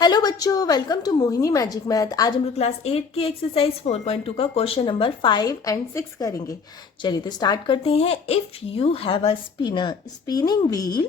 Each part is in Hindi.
हेलो बच्चों, welcome to Mohini magic math. आज हम लोग क्लास 8 की एक्सरसाइज 4.2 का क्वेश्चन नंबर 5 एंड 6 करेंगे। चलिए तो स्टार्ट करते हैं। If you have a spinning wheel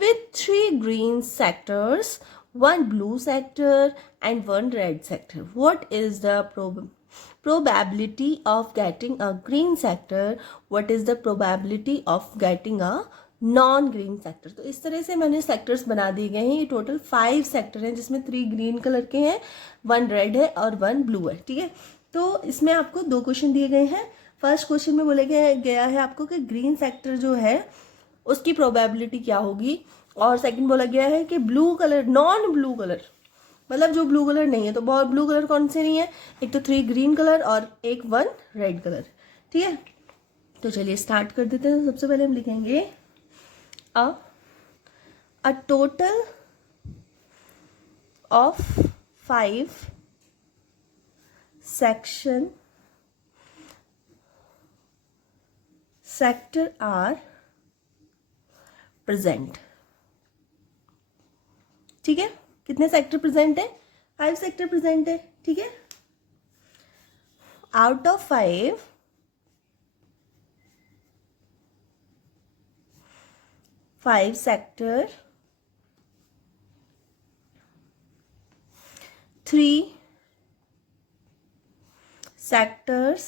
with 3 green sectors, 1 blue sector and 1 red sector, what is the probability of getting a green sector? What is the probability of getting a non green sector? तो इस तरह से मैंने सेक्टर्स बना दिए गए हैं। ये टोटल 5 सेक्टर हैं जिसमें 3 ग्रीन कलर के हैं, 1 रेड है और 1 ब्लू है। ठीक है, तो इसमें आपको 2 क्वेश्चन दिए गए हैं। फर्स्ट क्वेश्चन में बोला गया है आपको कि ग्रीन सेक्टर जो है उसकी प्रोबेबिलिटी क्या होगी, और सेकंड बोला गया है कि blue colour, non blue colour मतलब जो ब्लू कलर नहीं है। तो बहुत ब्लू कलर कौन से नहीं है? एक तो 3 ग्रीन कलर और एक 1 रेड कलर। ठीक है, तो चलिए स्टार्ट कर देते हैं। सबसे पहले हम लिखेंगे a total of 5 sector are present। ठीक है, कितने सेक्टर प्रेजेंट है? 5 सेक्टर प्रेजेंट है। ठीक है, out of 5 sector, 3 sectors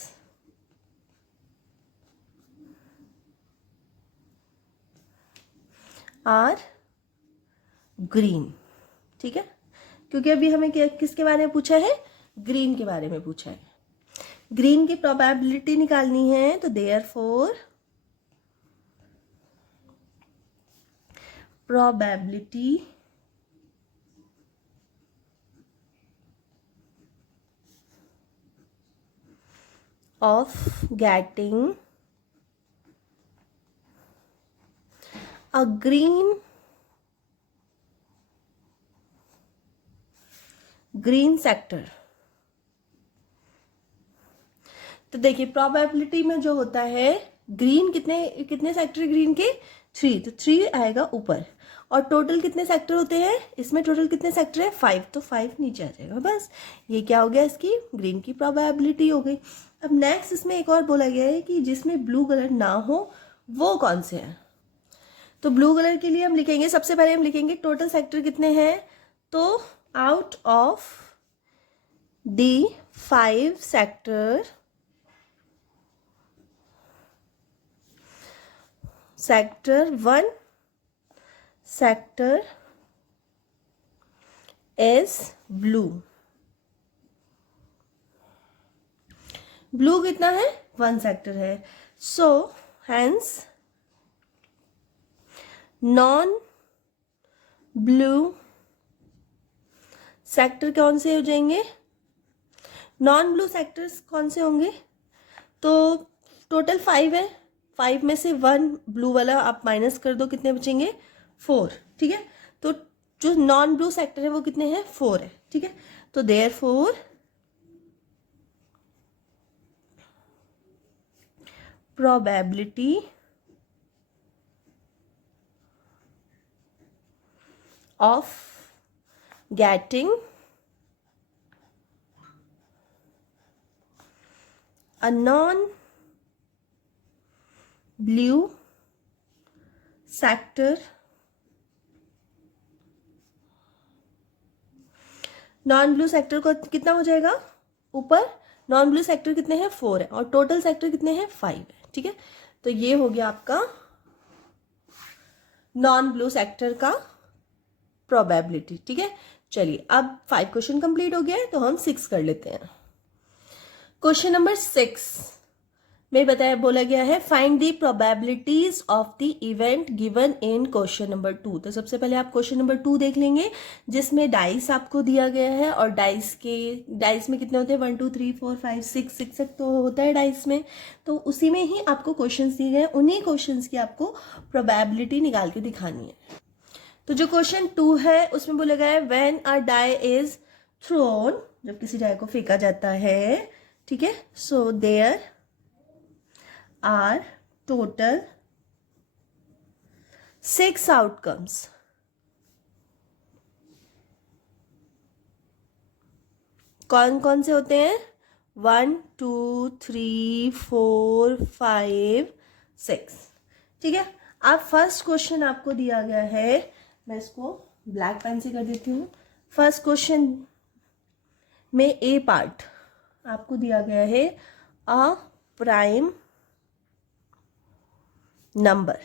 are green। ठीक है, क्योंकि अभी हमें किसके बारे में पूछा है? ग्रीन के बारे में पूछा है। ग्रीन की प्रोबेबिलिटी निकालनी है, तो therefore probability of getting a green sector. तो देखिए प्रोबेबिलिटी में जो होता है, ग्रीन कितने कितने सेक्टर ग्रीन के? 3, तो 3 आएगा ऊपर। और टोटल कितने सेक्टर होते हैं इसमें? टोटल कितने सेक्टर है? 5, तो 5 नीचे आ जाएगा। बस ये क्या हो गया? इसकी ग्रीन की प्रोबेबिलिटी हो गई। अब नेक्स्ट इसमें एक और बोला गया है कि जिसमें ब्लू कलर ना हो वो कौन से हैं। तो ब्लू कलर के लिए हम लिखेंगे, सबसे पहले हम लिखेंगे टोटल सेक्टर कितने हैं। तो out of the 5 sector, sector 1 sector is blue. Blue कितना है? 1 सेक्टर है। So hence non blue sector कौन से हो जाएंगे? नॉन ब्लू सेक्टर्स कौन से होंगे? तो टोटल 5 है, 5 में से 1 ब्लू वाला आप माइनस कर दो, कितने बचेंगे? 4। ठीक है, तो जो नॉन ब्लू सेक्टर है वो कितने हैं? 4 है। ठीक है, तो therefore probability of getting a non-blue sector, non blue sector को कितना हो जाएगा ऊपर? नॉन ब्लू सेक्टर कितने हैं? 4 है, और टोटल सेक्टर कितने हैं? 5 है। ठीक है, तो ये हो गया आपका नॉन ब्लू सेक्टर का प्रोबेबिलिटी। ठीक है, चलिए अब 5 क्वेश्चन कंप्लीट हो गया है, तो हम 6 कर लेते हैं। क्वेश्चन नंबर 6 में बताया, बोला गया है find the probabilities of the event given in question number 2। तो सबसे पहले आप क्वेश्चन नंबर 2 देख लेंगे, जिसमें डाइस आपको दिया गया है। और डाइस में कितने होते हैं? 1 2 3 4 5 6 तक तो होता है डाइस में। तो उसी में ही आपको क्वेश्चंस दिए गए, उन्हीं क्वेश्चंस की आपको प्रोबेबिलिटी निकाल के दिखानी है। तो जो क्वेश्चन 2 है उसमें बोला गया है when a die is thrown, जब किसी डाई को फेंका जाता है। ठीक है, so there are total 6 outcomes। कौन कौन से होते हैं? 1 2 3 4 5 6। ठीक है, अब फर्स्ट क्वेश्चन आपको दिया गया है, मैं इसको ब्लैक पेन से कर देती हूँ। फर्स्ट क्वेश्चन में ए पार्ट आपको दिया गया है अ प्राइम नंबर,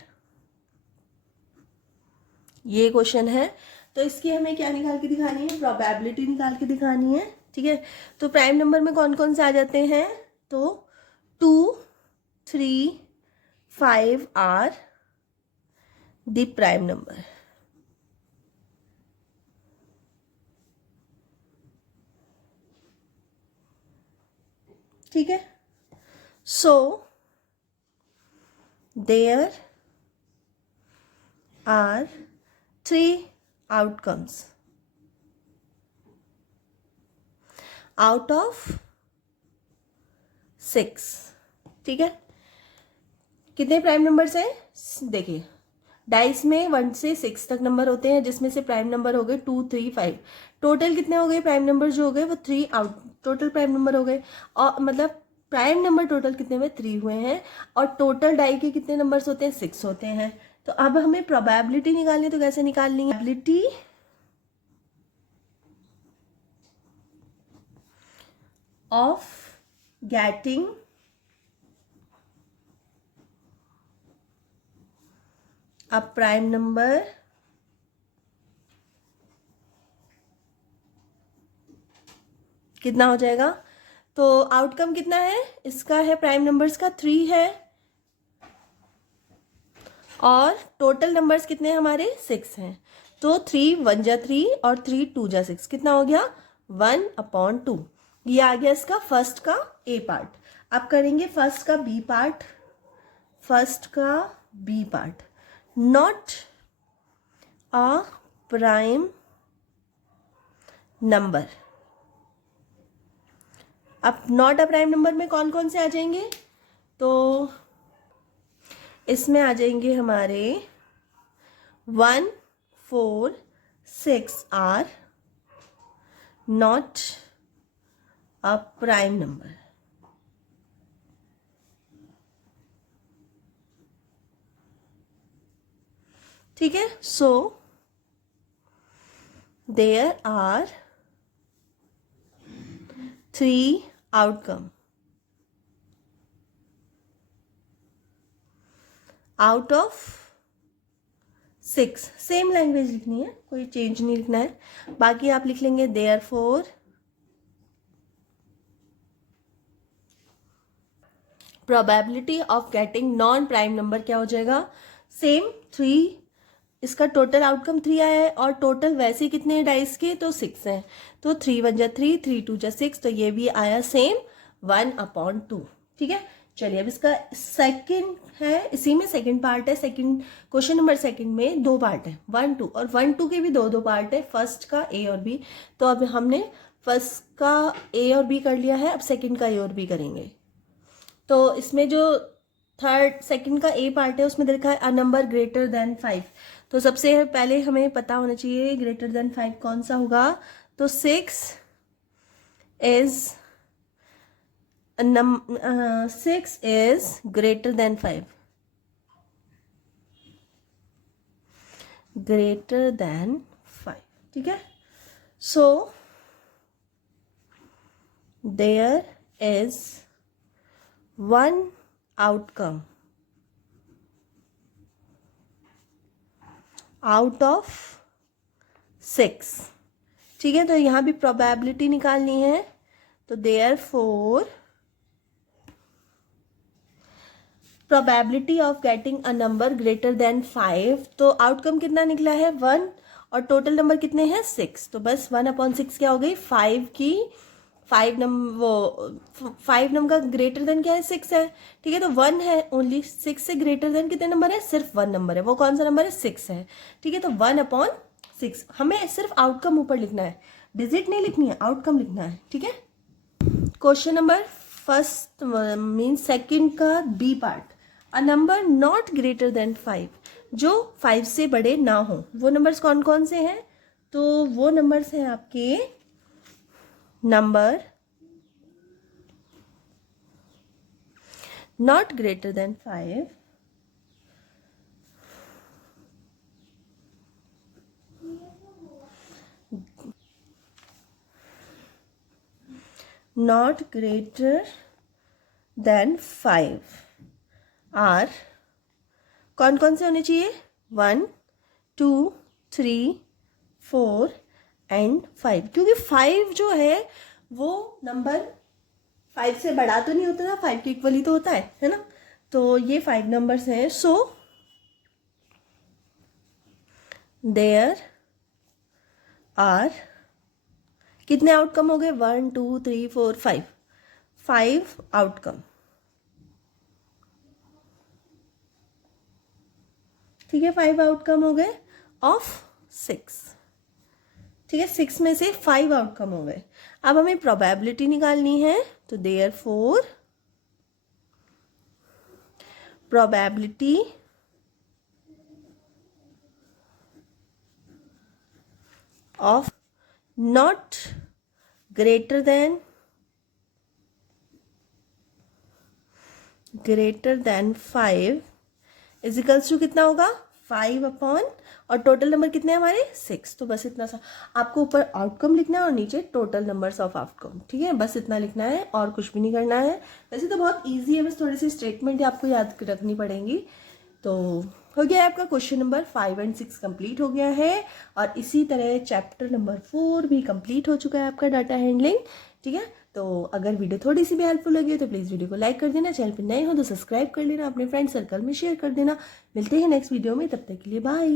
ये क्वेश्चन है। तो इसकी हमें क्या निकाल के दिखानी है? प्रोबेबिलिटी निकाल के दिखानी है। ठीक है, तो प्राइम नंबर में कौन कौन से आ जाते हैं? तो 2 3 5 आर द प्राइम नंबर। ठीक है, so there are 3 outcomes out of 6। ठीक है, कितने प्राइम नंबर्स हैं? देखिए, डाइस में 1 से 6 तक नंबर होते हैं, जिसमें से प्राइम नंबर हो गए 2 3 5। टोटल कितने हो गए प्राइम नंबर जो हो गए? वो 3 आउट टोटल प्राइम नंबर हो गए। और मतलब प्राइम नंबर टोटल कितने हुए? 3 हुए हैं। और टोटल डाई के कितने नंबर्स होते हैं? 6 होते हैं। तो अब हमें प्रोबेबिलिटी निकालनी है, तो कैसे निकालनी है? Probability of getting a prime number कितना हो जाएगा? तो आउटकम कितना है इसका? है प्राइम नंबर्स का 3 है, और टोटल नंबर्स कितने हैं हमारे? 6 हैं। तो 3 1 जा 3 और 3 2 जा 6, कितना हो गया? 1/2। ये आ गया इसका फर्स्ट का ए पार्ट। अब करेंगे फर्स्ट का बी पार्ट। फर्स्ट का B part, not a prime number. अब नॉट अ प्राइम नंबर में कौन कौन से आ जाएंगे? तो इसमें आ जाएंगे हमारे 1 4 6 are not a prime number. ठीक है, so there are 3 outcome out of 6। Same language लिखनी है, कोई चेंज नहीं लिखना है। बाकी आप लिख लेंगे therefore probability of getting non prime number क्या हो जाएगा? सेम 3। इसका टोटल आउटकम 3 आया है, और टोटल वैसे कितने डाइस के? तो 6 हैं। तो 3 1 जा 3 3 2 जा 6, तो ये भी आया सेम 1/2। ठीक है, चलिए अब इसका सेकंड है, इसी में सेकंड पार्ट है। सेकंड क्वेश्चन नंबर सेकंड में 2 पार्ट है, 1 2, और 1 2 के भी 2 पार्ट है, फर्स्ट का ए और बी। तो अब हमने फर्स्ट का ए और बी कर लिया है, अब सेकंड का ए और बी करेंगे। तो इसमें जो थर्ड सेकंड का ए पार्ट है उसमें देखा है अ नंबर ग्रेटर देन 5। तो सबसे पहले हमें पता होना चाहिए ग्रेटर देन 5 कौन सा होगा। तो 6 is 6 is greater than 5, greater than 5। ठीक है, so there is 1 outcome out of 6। ठीक है, तो यहाँ भी प्रोबेबिलिटी निकालनी है। तो therefore probability of getting a number greater than 5, तो आउटकम कितना निकला है? 1, और टोटल नंबर कितने हैं? 6। तो बस 1/6 क्या हो गई? 5 की 5 नंबर का ग्रेटर देन क्या है? 6 है। ठीक है, तो 1 है ओनली। 6 से ग्रेटर देन कितने नंबर है? सिर्फ 1 नंबर है। वो कौन सा नंबर है? 6 है। ठीक है, तो 1/6। हमें सिर्फ आउटकम ऊपर लिखना है, डिजिट नहीं लिखनी है, आउटकम लिखना है। ठीक है, question number first mean second का B part, a number not greater than 5, जो 5 से बड़े ना हो। वो नंबर्स कौन कौन से हैं? तो वो नंबर्स हैं आपके number not greater than 5 not greater than 5 are कौन कौन से होने चाहिए? 1, 2, 3, 4 एंड 5, क्योंकि 5 जो है वो नंबर 5 से बड़ा तो नहीं होता ना, 5 के इक्वल ही तो होता है ना। तो ये 5 नंबर्स हैं। सो देयर आर कितने आउटकम हो गए? 1, 2, 3, 4, 5, 5 आउटकम। ठीक है, 5 आउटकम हो गए ऑफ 6। ठीक है, 6 में से 5 आउटकम हो गए। अब हमें प्रोबेबिलिटी निकालनी है, तो therefore probability of not greater than 5 is equals to कितना होगा? 5 अपॉन, और टोटल नंबर कितने हैं हमारे? 6। तो बस इतना सा आपको ऊपर आउटकम लिखना है और नीचे टोटल नंबर्स ऑफ आउटकम। ठीक है, बस इतना लिखना है और कुछ भी नहीं करना है। वैसे तो बहुत इजी है, बस थोड़ी सी स्टेटमेंट आपको याद रखनी पड़ेंगी। तो हो गया है आपका क्वेश्चन नंबर 5 एंड 6 कंप्लीट हो गया है, और इसी तरह चैप्टर नंबर 4 भी कंप्लीट हो चुका है आपका, डाटा हैंडलिंग। ठीक है, तो अगर वीडियो थोड़ी सी भी हेल्पफुल लगी हो तो प्लीज़ वीडियो को लाइक कर देना, चैनल पर नए हो तो सब्सक्राइब कर लेना, अपने फ्रेंड सर्कल में शेयर कर देना। मिलते हैं नेक्स्ट वीडियो में, तब तक के लिए बाय।